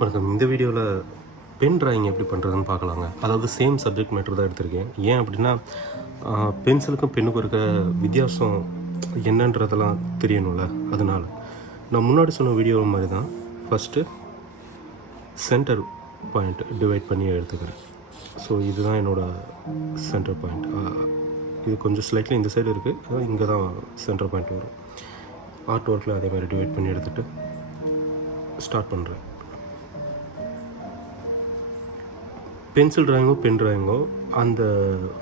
வணக்கம். இந்த வீடியோவில் பென் டிராயிங் எப்படி பண்ணுறதுன்னு பார்க்கலாங்க. அதாவது சேம் சப்ஜெக்ட் மேட்டர் தான் எடுத்திருக்கேன். ஏன் அப்படின்னா பென்சிலுக்கும் பெண்ணுக்கும் இருக்க வித்தியாசம் என்னன்றதெல்லாம் தெரியணும்ல, அதனால் நான் முன்னாடி சொன்ன வீடியோ மாதிரி தான் ஃபஸ்ட்டு சென்டர் பாயிண்ட் டிவைட் பண்ணி எடுத்துக்கிறேன். ஸோ இதுதான் என்னோடய சென்டர் பாயிண்ட். இது கொஞ்சம் ஸ்லைட்லி இந்த சைடு இருக்குது, அதாவது இங்கே தான் சென்டர் பாயிண்ட் வரும். ஆர்ட் ஒர்க்கில் அதே மாதிரி டிவைட் பண்ணி எடுத்துகிட்டு ஸ்டார்ட் பண்ணுறேன். பென்சில் ட்ராயிங்கோ பென் ட்ராயிங்கோ அந்த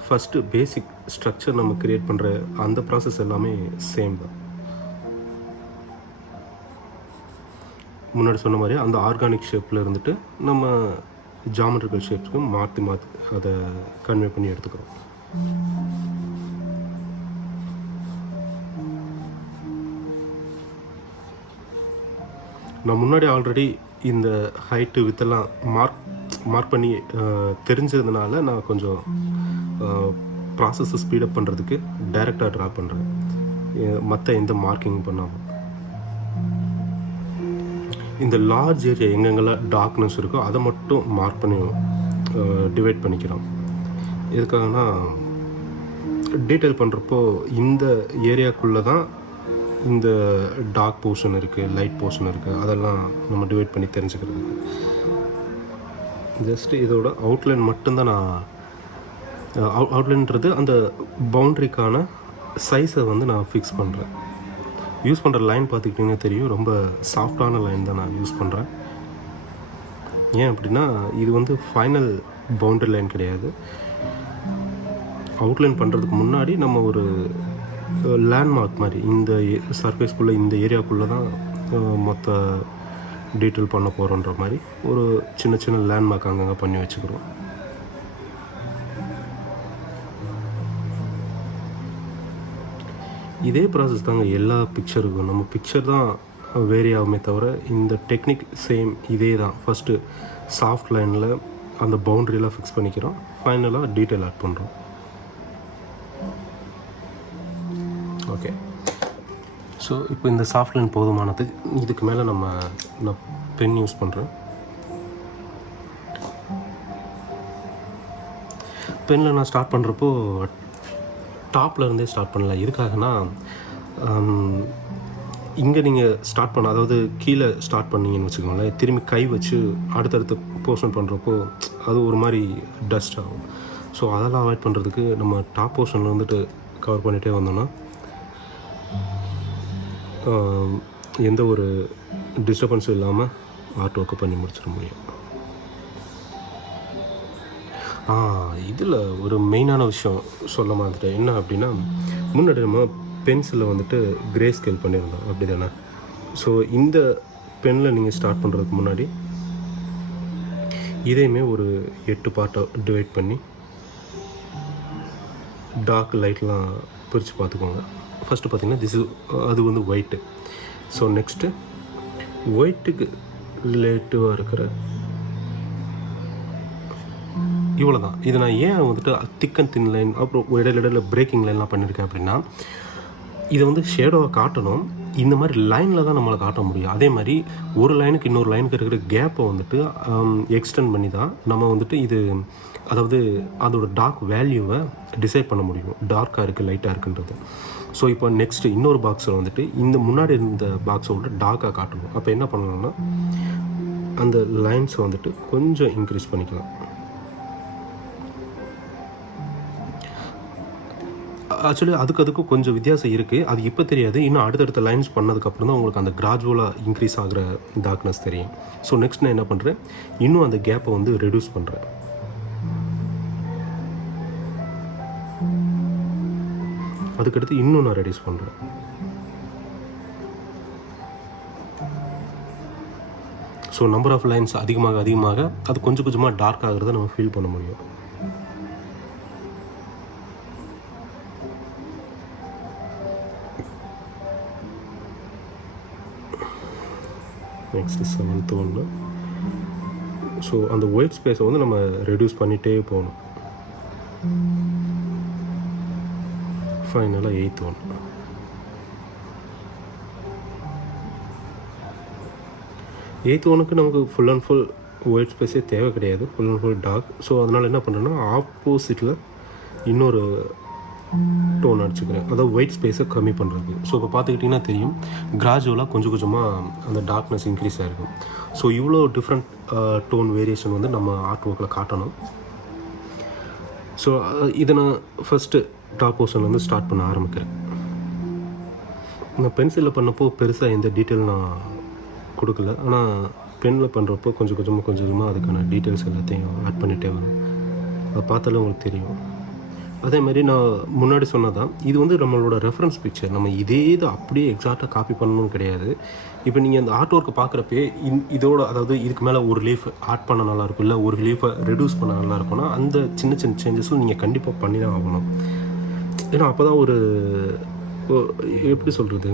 ஃபஸ்ட்டு பேசிக் ஸ்ட்ரக்சர் நம்ம க்ரியேட் பண்ணுற அந்த ப்ராசஸ் எல்லாமே சேம் தான். முன்னாடி சொன்ன மாதிரி அந்த ஆர்கானிக் ஷேப்பில் இருந்துட்டு நம்ம ஜாமெட்ரிக்கல் ஷேப்ஸ்க்கு மாற்றி அதை கன்வே பண்ணி எடுத்துக்கிறோம். நான் முன்னாடி ஆல்ரெடி இந்த ஹைட்டு வித்தெல்லாம் மார்க் பண்ணி தெரிஞ்சதுனால நான் கொஞ்சம் ப்ராசஸை ஸ்பீடப் பண்ணுறதுக்கு டைரெக்டாக ட்ரா பண்ணுறேன், மற்ற எந்த மார்க்கிங் பண்ணாமல். இந்த லார்ஜ் ஏரியா எங்கெங்கெல்லாம் டார்க்னஸ் இருக்கோ அதை மட்டும் மார்க் பண்ணி டிவைட் பண்ணிக்கிறோம். எதுக்காகனா டீட்டெயில் பண்ணுறப்போ இந்த ஏரியாக்குள்ளே தான் இந்த டார்க் போர்ஷன் இருக்குது, லைட் போர்ஷன் இருக்குது, அதெல்லாம் நம்ம டிவைட் பண்ணி தெரிஞ்சுக்கிறது. ஜஸ்ட்டு இதோட அவுட்லைன் மட்டும்தான் நான் அவுட்லைன்றது அந்த பவுண்ட்ரிக்கான சைஸை வந்து நான் ஃபிக்ஸ் பண்ணுறேன். யூஸ் பண்ணுற லைன் பார்த்துக்கிட்டிங்கன்னா தெரியும், ரொம்ப சாஃப்டான லைன் தான் நான் யூஸ் பண்ணுறேன். ஏன் அப்படின்னா இது வந்து ஃபைனல் பவுண்ட்ரி லைன் கிடையாது. அவுட்லைன் பண்ணுறதுக்கு முன்னாடி நம்ம ஒரு லேண்ட்மார்க் மாதிரி இந்த சர்ஃபேஸ்க்குள்ளே இந்த ஏரியாவுக்குள்ளே தான் மொத்த டீட்டெயில் பண்ண போகிறோன்ற மாதிரி ஒரு சின்ன சின்ன லேண்ட்மார்க் அங்கங்கே பண்ணி வச்சுக்கிறோம். இதே ப்ராசஸ் தாங்க எல்லா பிக்சருக்கும். நம்ம பிக்சர் தான் வேரி ஆகுமே தவிர இந்த டெக்னிக் சேம் இதே தான். ஃபஸ்ட்டு சாஃப்ட் லைனில் அந்த பவுண்ட்ரியெலாம் ஃபிக்ஸ் பண்ணிக்கிறோம், ஃபைனலாக டீட்டெயில் ஆட் பண்ணுறோம். ஓகே, ஸோ இப்போ இந்த சாஃப்ட் லைன் போதுமானது. இதுக்கு மேலே நான் பென் யூஸ் பண்ணுறேன். பெனில் நான் ஸ்டார்ட் பண்ணுறப்போ டாப்பில் இருந்தே ஸ்டார்ட் பண்ணல. எதுக்காகனா இங்கே நீங்கள் ஸ்டார்ட் பண்ண, அதாவது கீழே ஸ்டார்ட் பண்ணிங்கன்னு வச்சுக்கோங்களேன், திரும்பி கை வச்சு அடுத்தடுத்த போர்ஷன் பண்ணுறப்போ அது ஒரு மாதிரி டஸ்ட் ஆகும். ஸோ அதெல்லாம் அவாய்ட் பண்ணுறதுக்கு நம்ம டாப் போர்ஷனில் வந்துட்டு கவர் பண்ணிகிட்டே வந்தோம்னா எந்த ஒரு டிஸ்டர்பன்ஸும் இல்லாமல் ஆர்ட் ஒர்க்கு பண்ணி முடிச்சிட முடியும். இதில் ஒரு மெயினான விஷயம் சொல்ல மாதிரி என்ன அப்படின்னா, முன்னாடி நம்ம பென்சிலில் வந்துட்டு கிரே ஸ்கேல் பண்ணியிருந்தோம், அப்படி தானே? ஸோ இந்த பெனில் நீங்கள் ஸ்டார்ட் பண்ணுறதுக்கு முன்னாடி இதையுமே ஒரு 8 பார்ட்டாக டிவைட் பண்ணி டார்க் லைட்லாம் பிரித்து பார்த்துக்கோங்க. ஃபஸ்ட்டு பார்த்திங்கன்னா அது வந்து ஒயிட்டு. ஸோ நெக்ஸ்ட்டு ஒயிட்டுக்கு ரிலேட்டிவாக இருக்கிற இவ்வளோ தான். இது நான் ஏன் வந்துட்டு திக் அண்ட் தின் லைன் அப்புறம் இடையில பிரேக்கிங் லைன்லாம் பண்ணியிருக்கேன் அப்படின்னா, இதை வந்து ஷேடோவை காட்டணும், இந்த மாதிரி லைனில் தான் நம்மளை காட்ட முடியும். அதே மாதிரி ஒரு லைனுக்கு இன்னொரு லைனுக்கு இருக்கிற கேப்பை வந்துட்டு எக்ஸ்டெண்ட் பண்ணி தான் நம்ம வந்துட்டு இது, அதாவது அதோட டார்க் வேல்யூவை டிசைட் பண்ண முடியும், டார்க்காக இருக்குது லைட்டாக இருக்குன்றது. ஸோ இப்போ நெக்ஸ்ட்டு இன்னொரு பாக்ஸில் வந்துட்டு இந்த முன்னாடி இருந்த பாக்ஸை விட டார்க்காக காட்டணும். அப்போ என்ன பண்ணலாம்னா அந்த லைன்ஸை வந்துட்டு கொஞ்சம் இன்க்ரீஸ் பண்ணிக்கலாம். ஆக்சுவலி அதுக்கும் கொஞ்சம் வித்தியாசம் இருக்குது, அது இப்போ தெரியாது. இன்னும் அடுத்தடுத்த லைன்ஸ் பண்ணதுக்கப்புறம் தான் உங்களுக்கு அந்த கிராஜுவலாக இன்க்ரீஸ் ஆகிற டார்க்னஸ் தெரியும். ஸோ நெக்ஸ்ட் நான் என்ன பண்ணுறேன், இன்னும் அந்த கேப்பை வந்து ரெடியூஸ் பண்ணுறேன். அதுக்கடுத்து இன்னும் நான் ரெடியூஸ் பண்ணுறேன். ஸோ நம்பர் ஆஃப் லைன்ஸ் அதிகமாக அது கொஞ்சம் கொஞ்சமாக டார்க் ஆகிறத நம்ம ஃபீல் பண்ண முடியும். நெக்ஸ்ட்டு 7th ஒன்று. ஸோ அந்த ஒயிட் ஸ்பேஸை வந்து நம்ம ரெடியூஸ் பண்ணிகிட்டே போகணும். ஃபைனலாக 8th ஒன்று. எயித் ஒனுக்கு நமக்கு ஃபுல் அண்ட் ஃபுல் ஒயிட் ஸ்பேஸே தேவை கிடையாது, full and full dark. So அதனால் என்ன பண்ணுறேன்னா ஆப்போசிட்டில் இன்னொரு டோன் அடிச்சுக்கிறேன், அதாவது ஒயிட் ஸ்பேஸை கம்மி பண்ணுறது. ஸோ இப்போ பார்த்துக்கிட்டிங்கன்னா தெரியும், கிராஜுவலாக கொஞ்சம் கொஞ்சமாக அந்த டார்க்னஸ் இன்க்ரீஸ் ஆகிருக்கும். ஸோ இவ்வளோ டிஃப்ரெண்ட் டோன் வேரியேஷன் வந்து நம்ம ஆர்ட் ஒர்க்கில் காட்டணும். ஸோ இதை நான் ஃபஸ்ட்டு டாப் போர்ஷன்லேருந்து ஸ்டார்ட் பண்ண ஆரம்பிக்கிறேன். நான் பென்சிலில் பண்ணப்போ பெருசாக எந்த டீட்டெயில் நான் கொடுக்கல, ஆனால் பெனில் பண்ணுறப்போ கொஞ்சம் கொஞ்சமாக அதுக்கான டீட்டெயில்ஸ் எல்லாத்தையும் ஆட் பண்ணிகிட்டே வரும். அதை பார்த்தாலே உங்களுக்கு தெரியும். அதேமாதிரி நான் முன்னாடி சொன்னதான், இது வந்து நம்மளோட ரெஃபரன்ஸ் பிக்சர். நம்ம இதே இது அப்படியே எக்ஸாக்டாக காப்பி பண்ணணும்னு கிடையாது. இப்போ நீங்கள் அந்த ஆர்ட் ஒர்க்கை பார்க்குறப்பே இதோட, அதாவது இதுக்கு மேலே ஒரு லீஃப் ஆட் பண்ண நல்லாயிருக்கும், இல்லை ஒரு லீஃபை ரெடியூஸ் பண்ண நல்லா இருக்கும்னா அந்த சின்ன சின்ன சேஞ்சஸும் நீங்கள் கண்டிப்பாக பண்ணி தான் ஆகணும். ஏன்னா அப்போ தான் ஒரு எப்படி சொல்கிறது,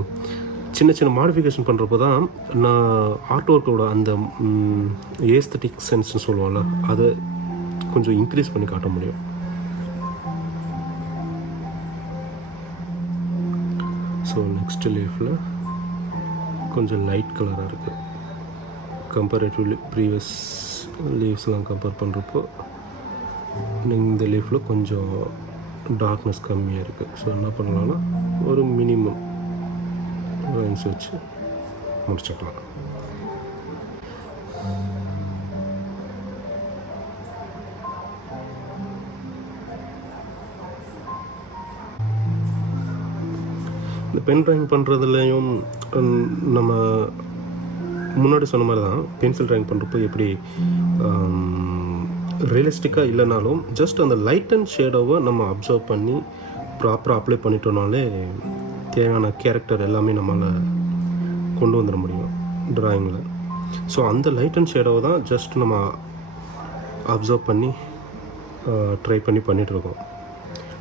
சின்ன சின்ன மாடிஃபிகேஷன் பண்ணுறப்போ தான் நான் ஆர்ட் ஒர்க்கோட அந்த ஏஸ்தட்டிக் சென்ஸ்னு சொல்லுவோம்ல, அதை கொஞ்சம் இன்க்ரீஸ் பண்ணி காட்ட முடியும். ஸோ நெக்ஸ்ட் லீஃபில் கொஞ்சம் லைட் கலராக இருக்குது, கம்பேரேட்டிவ்லி ப்ரீவியஸ் லீவ்ஸ்லாம் கம்பேர் பண்ணுறப்போ இந்த லீஃபில் கொஞ்சம் டார்க்னஸ் கம்மியாக இருக்குது. ஸோ என்ன பண்ணலான்னா ஒரு மினிமம் லைன்ஸ் வச்சு முடிச்சுக்கலாம். இந்த பென் ட்ராயிங் பண்ணுறதுலையும் நம்ம முன்னாடி சொன்ன மாதிரி தான், பென்சில் ட்ராயிங் பண்ணுறப்போ எப்படி ரியலிஸ்டிக்காக இல்லைனாலும் ஜஸ்ட் அந்த லைட் அண்ட் ஷேடோவை நம்ம அப்சர்வ் பண்ணி ப்ராப்பராக அப்ளை பண்ணிட்டோம்னாலே தேவையான கேரக்டர் எல்லாமே நம்மளால் கொண்டு வந்துட முடியும் ட்ராயிங்கில். ஸோ அந்த லைட் அண்ட் ஷேடோவை தான் ஜஸ்ட் நம்ம அப்சர்வ் பண்ணி ட்ரை பண்ணி பண்ணிகிட்ருக்கோம்.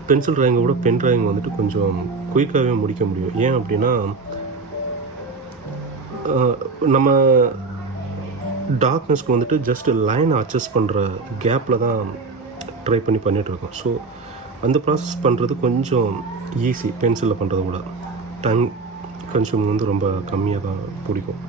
பென்சில் ட்ராயிங்கை விட பென் ட்ராயிங் வந்துட்டு கொஞ்சம் குயிக்காகவே முடிக்க முடியும். ஏன் அப்படின்னா நம்ம டார்க்னஸ்க்கு வந்துட்டு ஜஸ்ட் லைனை அட்ஜஸ்ட் பண்ணுற கேப்பில் தான் ட்ரை பண்ணி பண்ணிகிட்ருக்கோம். ஸோ அந்த ப்ராசஸ் பண்ணுறது கொஞ்சம் ஈஸி, பென்சிலில் பண்ணுறத விட டைம் கன்சூம் வந்து ரொம்ப கம்மியாக தான் பிடிக்கும்.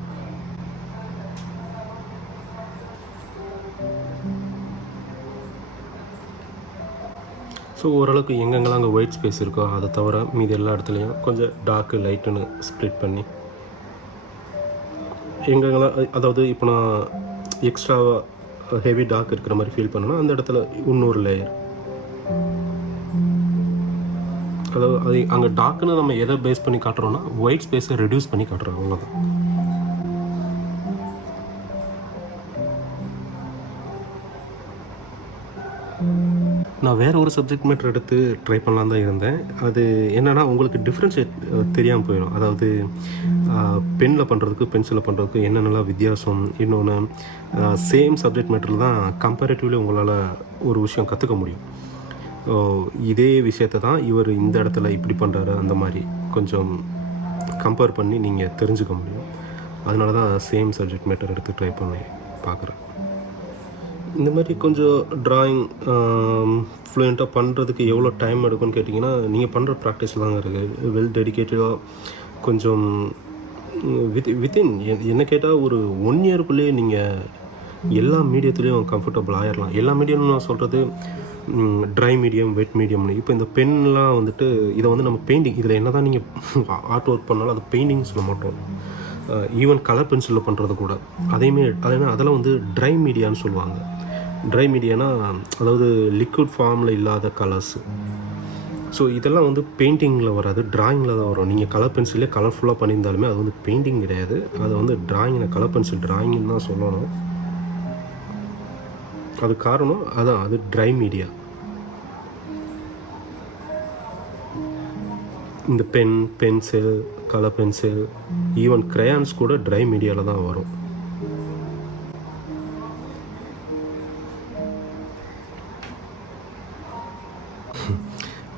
ஸோ ஓரளவுக்கு எங்கெங்கெல்லாம் அங்கே ஒயிட் ஸ்பேஸ் இருக்கோ அதை தவிர மீதி எல்லா இடத்துலையும் கொஞ்சம் டார்க்கு லைட்டுன்னு ஸ்ப்ளிட் பண்ணி எங்கெங்கெல்லாம், அதாவது இப்போ நான் எக்ஸ்ட்ராவாக ஹெவி டார்க் இருக்கிற மாதிரி ஃபீல் பண்ணேன்னா அந்த இடத்துல இன்னொரு லேயர், அதாவது அது அங்கே டார்க்குன்னு நம்ம எதை பேஸ் பண்ணி காட்டுறோன்னா ஒயிட் ஸ்பேஸை ரெடியூஸ் பண்ணி காட்டுறோம், அவ்வளோதான். நான் வேறு ஒரு சப்ஜெக்ட் மேட்டர் எடுத்து ட்ரை பண்ணலாம் தான் இருந்தேன். அது என்னென்னா உங்களுக்கு டிஃப்ரென்ஷியேட் தெரியாமல் போயிடும். அதாவது பெனில் பண்ணுறதுக்கு பென்சிலில் பண்ணுறதுக்கு என்னென்னலாம் வித்தியாசம். இன்னொன்று சேம் சப்ஜெக்ட் மேட்டரில் தான் கம்பேரேட்டிவ்லி உங்களால் ஒரு விஷயம் கற்றுக்க முடியும். இதே விஷயத்தை தான் இவர் இந்த இடத்துல இப்படி பண்ணுறாரு, அந்த மாதிரி கொஞ்சம் கம்பேர் பண்ணி நீங்கள் தெரிஞ்சுக்க முடியும். அதனால தான் சேம் சப்ஜெக்ட் மேட்டர் எடுத்து ட்ரை பண்ணி பார்க்குறேன். இந்த மாதிரி கொஞ்சம் ட்ராயிங் ஃப்ளூயண்ட்டாக பண்ணுறதுக்கு எவ்வளோ டைம் எடுக்கும்னு கேட்டிங்கன்னா நீங்கள் பண்ணுற ப்ராக்டிஸில் தாங்க இருக்குது. வெல் டெடிக்கேட்டடாக கொஞ்சம் வித்தின் என்ன கேட்டால் ஒரு 1 இயருக்குள்ளேயே நீங்கள் எல்லா மீடியத்துலேயும் கம்ஃபர்டபுள் ஆயிடலாம். எல்லா மீடியம்னு நான் சொல்கிறது ட்ரை மீடியம், வெட் மீடியம்னு. இப்போ இந்த பென்லாம் வந்துட்டு இதை வந்து நம்ம பெயிண்டிங், இதில் என்ன தான் நீங்கள் ஆர்ட் ஒர்க் பண்ணாலும் அது பெயிண்டிங் சொல்ல மாட்டோம். ஈவன் கலர் பென்சிலில் பண்ணுறது கூட அதெல்லாம் வந்து ட்ரை மீடியான்னு சொல்லுவாங்க. ட்ரை மீடியானா அதாவது லிக்விட் ஃபார்மில் இல்லாத கலர்ஸு. ஸோ இதெல்லாம் வந்து பெயிண்டிங்கில் வராது, ட்ராயிங்கில் தான் வரும். நீங்கள் கலர் பென்சிலே கலர்ஃபுல்லாக பண்ணியிருந்தாலுமே அது வந்து பெயிண்டிங் கிடையாது, அது வந்து ட்ராயிங்கில் கலர் பென்சில் ட்ராயிங்னு தான் சொல்லணும். அது காரணம் அதான், அது ட்ரை மீடியா. இந்த pen, pencil, colour pencil, even crayons கூட ட்ரை மீடியாவில் தான் வரும்.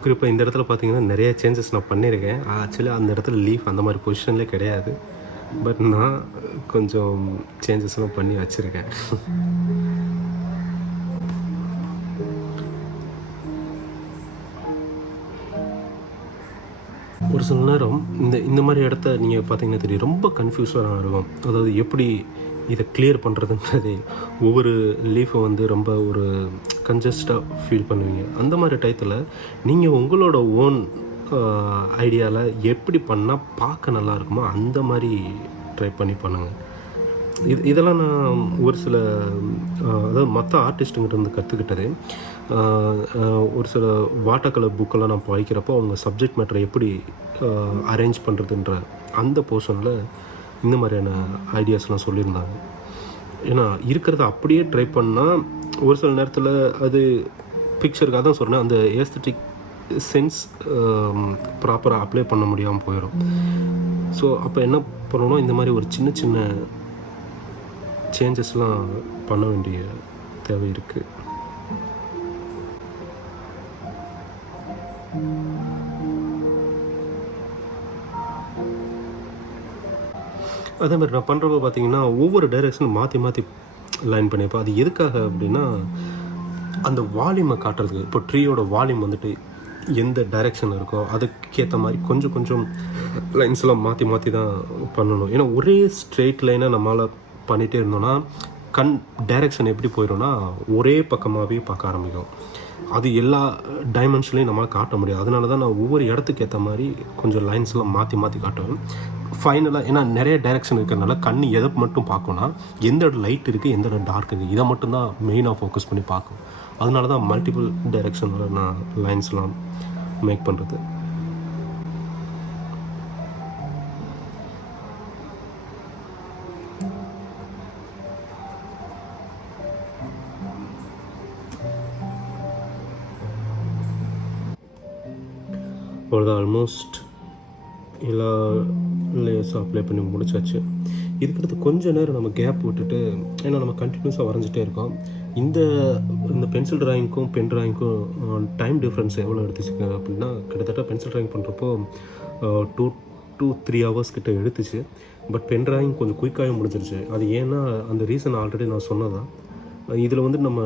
குறிப்பாக இந்த இடத்துல பார்த்தீங்கன்னா நிறைய சேஞ்சஸ் நான் பண்ணியிருக்கேன். ஆக்சுவலி அந்த இடத்துல லீஃப் அந்த மாதிரி பொசிஷன்லேயே கிடையாது, பட் நான் கொஞ்சம் சேஞ்சஸ்லாம் பண்ணி வச்சுருக்கேன். ஒரு சில நேரம் இந்த மாதிரி இடத்த நீங்கள் பார்த்தீங்கன்னா தெரியும், ரொம்ப கன்ஃபியூஸாக இருக்கும். அதாவது எப்படி இதை கிளியர் பண்ணுறதுன்றதே ஒவ்வொரு லீஃபை வந்து ரொம்ப ஒரு கன்ஜஸ்டாக ஃபீல் பண்ணுவீங்க. அந்த மாதிரி டயத்தில் நீங்கள் உங்களோட ஓன் ஐடியாவில் எப்படி பண்ணால் பார்க்க நல்லா இருக்குமோ அந்த மாதிரி ட்ரை பண்ணி பண்ணுங்கள். இதெல்லாம் நான் ஒரு சில அதாவது மற்ற ஆர்டிஸ்ட்டுங்கிட்ட கற்றுக்கிட்டது. ஒரு சில வாட்டர் கலர் புக்கெல்லாம் நான் படிக்கிறப்போ அவங்க சப்ஜெக்ட் மேட்டரை எப்படி அரேஞ்ச் பண்ணுறதுன்ற அந்த போர்ஷனில் இந்த மாதிரியான ஐடியாஸ்லாம் சொல்லியிருந்தாங்க. ஏன்னா இருக்கிறத அப்படியே ட்ரை பண்ணால் ஒரு சில நேரத்தில் அது பிக்சருக்கு அதான் சொன்னேன், அந்த ஏஸ்தட்டிக் சென்ஸ் ப்ராப்பராக அப்ளை பண்ண முடியாமல் போயிடும். ஸோ அப்போ என்ன பண்ணணும், இந்த மாதிரி ஒரு சின்ன சின்ன சேஞ்சஸ்லாம் பண்ண வேண்டிய தேவை இருக்குது. அதே மாதிரி நான் பண்ணுறப்போ பார்த்தீங்கன்னா ஒவ்வொரு டைரெக்ஷனும் மாற்றி மாற்றி லைன் பண்ணியிருப்பேன். அது எதுக்காக அப்படின்னா அந்த வால்யூமை காட்டுறதுக்கு. இப்போ ட்ரீயோட வால்யூம் வந்துட்டு எந்த டைரெக்ஷன் இருக்கோ அதுக்கேற்ற மாதிரி கொஞ்சம் கொஞ்சம் லைன்ஸ்லாம் மாற்றி மாற்றி தான் பண்ணணும். ஏன்னா ஒரே ஸ்ட்ரெயிட் லைனாக நம்மளால் பண்ணிகிட்டே இருந்தோன்னா டைரெக்ஷன் எப்படி போயிடும்னா ஒரே பக்கமாகவே பார்க்க ஆரம்பிக்கும். அது எல்லா டைமென்ஷன்லையும் நம்மளால் காட்ட முடியாது. அதனால தான் நான் ஒவ்வொரு இடத்துக்கு ஏற்ற மாதிரி கொஞ்சம் லைன்ஸ்லாம் மாற்றி மாற்றி காட்டுவேன். ஃபைனலாக ஏன்னா நிறைய டைரெக்ஷன் இருக்கிறதுனால கண் எதை மட்டும் பார்க்கணும்னா எந்த இடம் லைட் இருக்குது, எந்த இடம் டார்க் இருக்குது, இதை மட்டும்தான் மெயினாக ஃபோக்கஸ் பண்ணி பார்க்கும். அதனால தான் மல்டிபிள் டைரெக்ஷனில் நான் லைன்ஸ்லாம் மேக் பண்ணுறது. அவ்வளோதான், ஆல்மோஸ்ட் எல்லா லேயர்ஸும் அப்ளை பண்ணி முடிச்சாச்சு. இதுக்கடுத்து கொஞ்சம் நேரம் நம்ம கேப் விட்டுட்டு, ஏன்னா நம்ம கண்டினியூஸாக வரைஞ்சிட்டே இருக்கோம். இந்த பென்சில் ட்ராயிங்க்கும் பென் ட்ராயிங்க்கும் டைம் டிஃப்ரென்ஸ் எவ்வளோ எடுத்துச்சுங்க அப்படின்னா கிட்டத்தட்ட பென்சில் ட்ராயிங் பண்ணுறப்போ 2 to 3 hours கிட்ட எடுத்துச்சு. பட் பென் ட்ராயிங் கொஞ்சம் குயிக்காகவே முடிஞ்சிருச்சு. அது ஏன்னா அந்த ரீசன் ஆல்ரெடி நான் சொன்னதான். இதில் வந்து நம்ம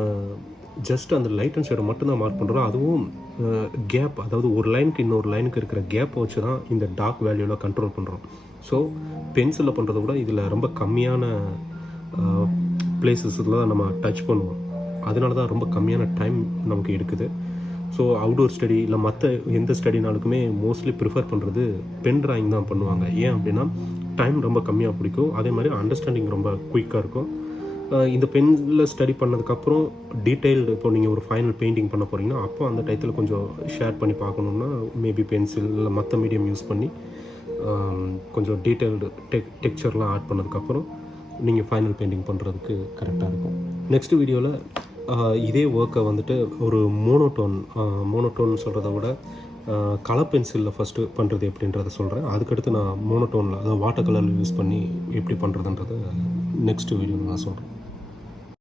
ஜஸ்ட் அந்த லைட் அண்ட் ஷேடை மட்டும்தான் மார்க் பண்ணுறோம். அதுவும் கேப், அதாவது ஒரு லைனுக்கு இன்னொரு லைனுக்கு இருக்கிற கேப்பை வச்சு தான் இந்த டார்க் வேல்யூவில் கண்ட்ரோல் பண்ணுறோம். ஸோ பென்சிலில் பண்ணுறத விட இதில் ரொம்ப கம்மியான பிளேசஸில் தான் நம்ம டச் பண்ணுவோம். அதனால தான் ரொம்ப கம்மியான டைம் நமக்கு எடுக்குது. ஸோ அவுடோர் ஸ்டடி இல்லை மற்ற எந்த ஸ்டடினாலுக்குமே மோஸ்ட்லி ப்ரிஃபர் பண்ணுறது பென் ட்ராயிங் தான் பண்ணுவாங்க. ஏன் அப்படின்னா டைம் ரொம்ப கம்மியாக பிடிக்கும், அதே மாதிரி அண்டர்ஸ்டாண்டிங் ரொம்ப குயிக்காக இருக்கும். இந்த பெனில் ஸ்டடி பண்ணதுக்கப்புறம் டீட்டெயில்டு இப்போ நீங்கள் ஒரு ஃபைனல் பெயிண்டிங் பண்ண போகிறீங்கன்னா அப்போ அந்த டயத்தில் கொஞ்சம் ஷேர் பண்ணி பார்க்கணுன்னா மேபி பென்சில் இல்லை மற்ற மீடியம் யூஸ் பண்ணி கொஞ்சம் டீட்டெயில்டு டெக்ஸ்சர்லாம் ஆட் பண்ணதுக்கப்புறம் நீங்கள் ஃபைனல் பெயிண்டிங் பண்ணுறதுக்கு கரெக்டாக இருக்கும். நெக்ஸ்ட் வீடியோவில் இதே ஒர்க்கை வந்துட்டு ஒரு மோனோட்டோன் சொல்கிறத விட கலர் பென்சிலில் ஃபஸ்ட்டு பண்ணுறது எப்படின்றத சொல்கிறேன். அதுக்கடுத்து நான் மோனோட்டோனில் அதாவது வாட்டர் கலரில் யூஸ் பண்ணி எப்படி பண்ணுறதுன்றதை நெக்ஸ்ட் வீடியோவில் நான் சொல்கிறேன்.